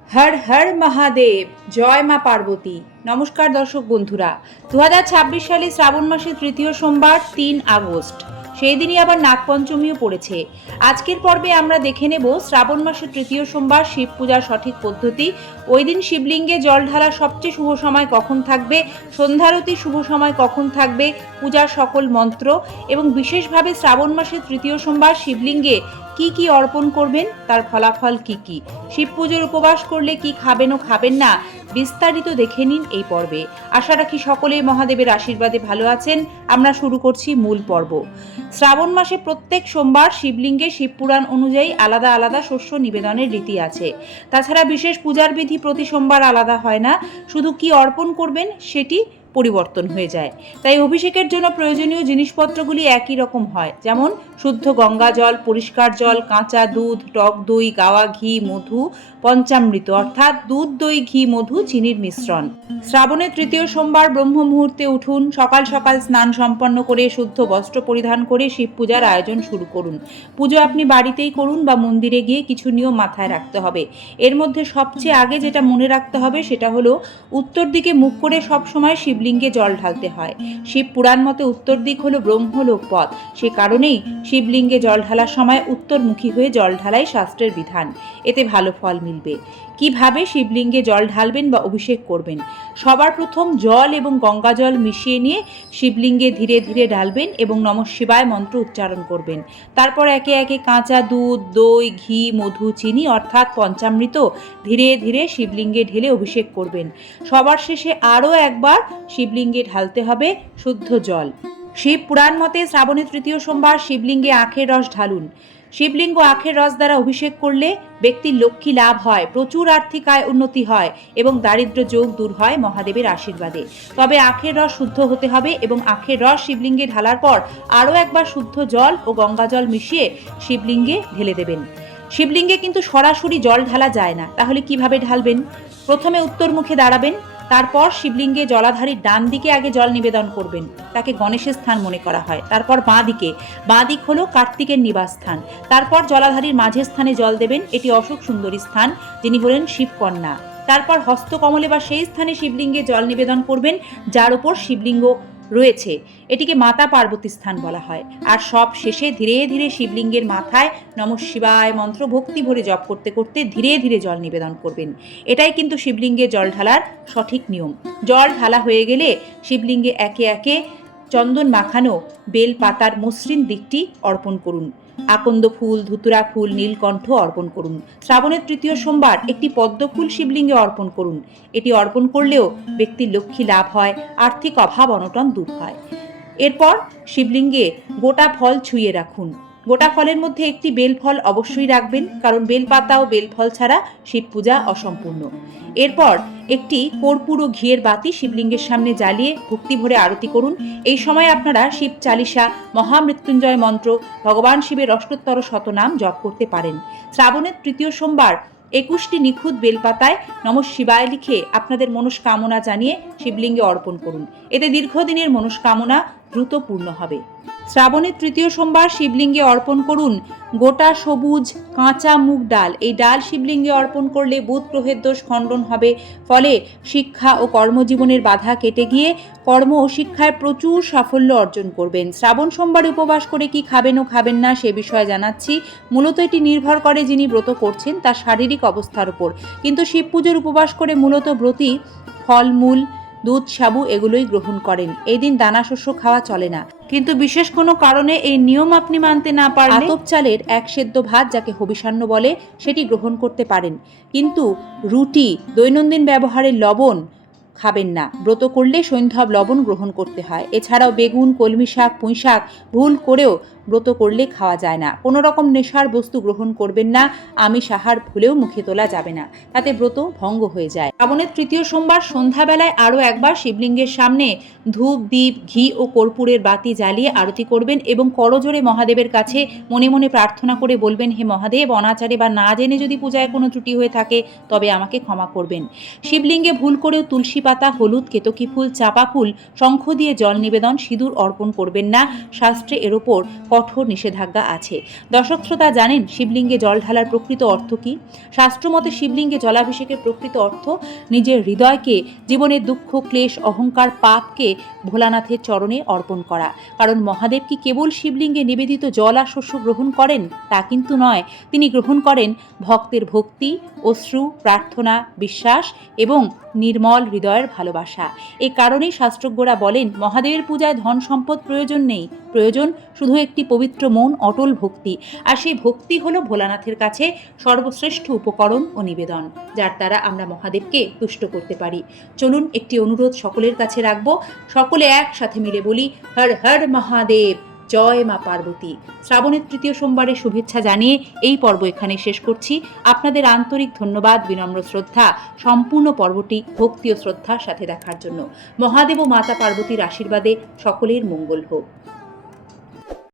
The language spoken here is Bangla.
হর হর মহাদেব, জয় মা পার্বতী। নমস্কার দর্শক বন্ধুরা, 2026 সালে শ্রাবণ মাসের তৃতীয় সোমবার 3 আগস্ট, সেই দিনই আবার নাগপঞ্চমীও পড়েছে। আজকের পর্বে আমরা দেখে নেব শ্রাবণ মাসের তৃতীয় সোমবার শিব পূজার সঠিক পদ্ধতি। ওই দিন শিবলিঙ্গে জল ঢালার সবচেয়ে শুভ সময় কখন থাকবে, সন্ধ্যারতি শুভ সময় কখন থাকবে, পূজার সকল মন্ত্র এবং বিশেষভাবে শ্রাবণ মাসের তৃতীয় সোমবার শিবলিঙ্গে কি কি অর্পণ করবেন, তার ফলাফল কি কি, শিব পুজোর উপবাস করলে কি খাবেন ও খাবেন না, বিস্তারিত দেখে নিন এই পর্বে। আশা রাখি সকলেই মহাদেবের আশীর্বাদে ভালো আছেন। আমরা শুরু করছি মূল পর্ব। শ্রাবণ মাসে প্রত্যেক সোমবার শিবলিঙ্গে শিবপুরাণ অনুযায়ী আলাদা আলাদা শস্য নিবেদনের রীতি আছে। তাছাড়া বিশেষ পূজার বিধি প্রতি সোমবার আলাদা হয় না, শুধু কি অর্পণ করবেন সেটি পরিবর্তন হয়ে যায়। তাই অভিষেকের জন্য প্রয়োজনীয় জিনিসপত্রগুলি একই রকম হয়, যেমন শুদ্ধ গঙ্গা জল, পরিষ্কার জল, কাঁচা দুধ, টক দই, গাওয়া ঘি, মধু, পঞ্চামৃত অর্থাৎ দুধ, দই, ঘি, মধু, চিনির মিশ্রণ। শ্রাবণের তৃতীয় সোমবার ব্রহ্ম মুহূর্তে উঠুন, সকাল সকাল স্নান সম্পন্ন করে শুদ্ধ বস্ত্র পরিধান করে শিব পূজার আয়োজন শুরু করুন। পুজো আপনি বাড়িতেই করুন বা মন্দিরে গিয়ে কিছু নিয়ম মাথায় রাখতে হবে। এর মধ্যে সবচেয়ে আগে যেটা মনে রাখতে হবে সেটা হলো উত্তর দিকে মুখ করে সবসময় শিবলিঙ্গে জল ঢালতে হয়। শিব পুরাণ মতে উত্তর দিক হলো ব্রহ্মলোক পথ, সে কারণেই শিবলিঙ্গে জল ঢালার সময় উত্তরমুখী হয়ে জল ঢালাই শাস্ত্রের বিধান। এতে ভালো ফল মিলবে। কিভাবে শিবলিঙ্গে জল ঢালবেন বা অভিষেক করবেন? সবার প্রথম জল এবং গঙ্গা জল মিশিয়ে নিয়ে শিবলিঙ্গে ধীরে ধীরে ঢালবেন এবং নমঃ শিবায় মন্ত্র উচ্চারণ করবেন। তারপর একে একে কাঁচা দুধ, দই, ঘি, মধু, চিনি অর্থাৎ পঞ্চামৃত ধীরে ধীরে শিবলিঙ্গে ঢেলে অভিষেক করবেন। সবার শেষে আরও একবার শিবলিঙ্গে ঢালতে হবে শুদ্ধ জল। শিব পুরাণ মতে শ্রাবণের তৃতীয় সোমবার শিবলিঙ্গে আখের রস ঢালুন। শিবলিঙ্গ আখের রস দ্বারা অভিষেক করলে ব্যক্তির লক্ষ্মী লাভ হয়, প্রচুর আর্থিক আয় উন্নতি হয় এবং দারিদ্র্য যোগ দূর হয় মহাদেবের আশীর্বাদে। তবে আখের রস শুদ্ধ হতে হবে এবং আখের রস শিবলিঙ্গে ঢালার পর আরও একবার শুদ্ধ জল ও গঙ্গা জল মিশিয়ে শিবলিঙ্গে ঢেলে দেবেন। শিবলিঙ্গে কিন্তু সরাসরি জল ঢালা যায় না, তাহলে কিভাবে ঢালবেন? প্রথমে উত্তর মুখে দাঁড়াবেন, তারপর শিবলিঙ্গে জলাধারীর ডান দিকে আগে জল নিবেদন করবেন, তাকে গণেশের স্থান মনে করা হয়। তারপর বাঁ দিক হলো কার্তিকের নিবাস স্থান। তারপর জলাধারীর মাঝের স্থানে জল দেবেন, এটি অশোক সুন্দরী স্থান, যিনি হলেন শিবকন্যা। তারপর হস্তকমলে বা সেই স্থানে শিবলিঙ্গে জল নিবেদন করবেন যার উপর শিবলিঙ্গ রয়েছে, এটিকে মাতা পার্বতী স্থান বলা হয়। আর সব শেষে ধীরে ধীরে শিবলিঙ্গের মাথায় নমঃ শিবায় মন্ত্র ভক্তি ভরে জপ করতে করতে ধীরে ধীরে জল নিবেদন করবেন। এটাই কিন্তু শিবলিঙ্গে জল ঢালার সঠিক নিয়ম। জল ঢালা হয়ে গেলে শিবলিঙ্গে একে একে চন্দন মাখানো বেল পাতার মসৃণ দিকটি অর্পণ করুন। আকন্দ ফুল, ধুতুরা ফুল, নীলকণ্ঠ অর্পণ করুন। শ্রাবণের তৃতীয় সোমবার একটি পদ্ম ফুল শিবলিঙ্গে অর্পণ করুন। এটি অর্পণ করলেও ব্যক্তির লক্ষ্মী লাভ হয়, আর্থিক অভাব অনটন দূর হয়। এরপর শিবলিঙ্গে গোটা ফল ছুঁয়ে রাখুন। গোটা ফলের মধ্যে একটি বেলফল অবশ্যই রাখবেন, কারণ বেলপাতা ও বেলফল ছাড়া শিব পূজা অসম্পূর্ণ। এরপর একটি কর্পূর ও ঘিয়ের বাতি শিবলিঙ্গের সামনে জ্বালিয়ে ভক্তি ভরে আরতি করুন। এই সময় আপনারা শিব চালিসা, মহামৃত্যুঞ্জয় মন্ত্র, ভগবান শিবের অষ্টোত্তর শতনাম জপ করতে পারেন। শ্রাবণের তৃতীয় সোমবার 21টি নিখুঁত বেলপাতায় নমঃ শিবায় লিখে আপনাদের মনস্কামনা জানিয়ে শিবলিঙ্গে অর্পণ করুন। এতে দীর্ঘদিনের মনস্কামনা দ্রুত পূর্ণ হবে। শ্রাবণের তৃতীয় সোমবার শিবলিঙ্গে অর্পণ করুন গোটা সবুজ কাঁচা মুগ ডাল। এই ডাল শিবলিঙ্গে অর্পণ করলে বুধ গ্রহের দোষ খণ্ডন হবে, ফলে শিক্ষা ও কর্মজীবনের বাধা কেটে গিয়ে কর্ম ও শিক্ষায় প্রচুর সাফল্য অর্জন করবেন। শ্রাবণ সোমবারে উপবাস করে কি খাবেন ও খাবেন না সে বিষয়ে জানাচ্ছি। মূলত এটি নির্ভর করে যিনি ব্রত করছেন তার শারীরিক অবস্থার উপর, কিন্তু শিব পুজোর উপবাস করে মূলত ব্রতী ফলমূল, দুধ, সাবু এগুলোই গ্রহণ করেন। এই দিন দানা শস্য খাওয়া চলে না, কিন্তু বিশেষ কোনো কারণে এই নিয়ম আপনি মানতে না পারলে আতপ চালের এক সেদ্ধ ভাত, যাকে হবিষান্ন বলে, সেটি গ্রহণ করতে পারেন। কিন্তু রুটি, দৈনন্দিন ব্যবহারের লবণ খাবেন না। ব্রত করলে সৈন্ধব লবণ গ্রহণ করতে হয়। এছাড়াও বেগুন, কলমি শাক, পুঁই শাক ভুল করেও ব্রত করলে খাওয়া যায় না। কোনো রকম নেশার বস্তু গ্রহণ করবেন না। আমিষ আহার ভুলেও মুখে তোলা যাবে না, তাতে ব্রত ভঙ্গ হয়ে যায়। শ্রাবণের তৃতীয় সোমবার সন্ধ্যাবেলায় আরও একবার শিবলিঙ্গের সামনে ধূপ, দীপ, ঘি ও কর্পূরের বাতি জ্বালিয়ে আরতি করবেন এবং করজোড়ে মহাদেবের কাছে মনে মনে প্রার্থনা করে বলবেন, হে মহাদেব, অনাচারে বা না জেনে যদি পূজায় কোনো ত্রুটি হয়ে থাকে তবে আমাকে ক্ষমা করবেন। শিবলিঙ্গে ভুল করেও তুলসী পাতা, হলুদ, কেতকী ফুল, চাপা ফুল, শঙ্খ দিয়ে জল নিবেদন, সিঁদুর অর্পণ করবেন না। শাস্ত্রে এর ওপর কঠোর নিষেধাজ্ঞা আছে। দর্শক শ্রোতা জানেন শিবলিঙ্গে জল ঢালার প্রকৃত অর্থ কী? শাস্ত্রমতে শিবলিঙ্গে জলাভিষেকের প্রকৃত অর্থ নিজের হৃদয়কে, জীবনের দুঃখ, ক্লেশ, অহংকার, পাপকে ভোলানাথের চরণে অর্পণ করা। কারণ মহাদেব কি কেবল শিবলিঙ্গে নিবেদিত জল আর শস্য গ্রহণ করেন? তা কিন্তু নয়। তিনি গ্রহণ করেন ভক্তের ভক্তি, অশ্রু, প্রার্থনা, বিশ্বাস এবং নির্মল হৃদয়ের ভালোবাসা। এ কারণেই শাস্ত্রজ্ঞরা বলেন মহাদেবের পূজায় ধন সম্পদ প্রয়োজন নেই, প্রয়োজন শুধু একটি পবিত্র মন, অটল ভক্তি। আর সেই ভক্তি হলো ভোলানাথের কাছে সর্বশ্রেষ্ঠ উপকরণ ও নিবেদন, যার দ্বারা আমরা মহাদেবকে তুষ্ট করতে পারি। চলুন একটি অনুরোধ সকলের কাছে রাখবো, সকলে একসাথে মিলে বলি হর হর মহাদেব, জয় মা পার্বতী। শ্রাবণের তৃতীয় সোমবারের শুভেচ্ছা জানিয়ে এই পর্ব এখানে শেষ করছি। আপনাদের আন্তরিক ধন্যবাদ, বিনম্র শ্রদ্ধা। সম্পূর্ণ পর্বটি ভক্তি ও শ্রদ্ধার সাথে দেখার জন্য। মহাদেব ও মাতা পার্বতীর আশীর্বাদে সকলের মঙ্গল হোক।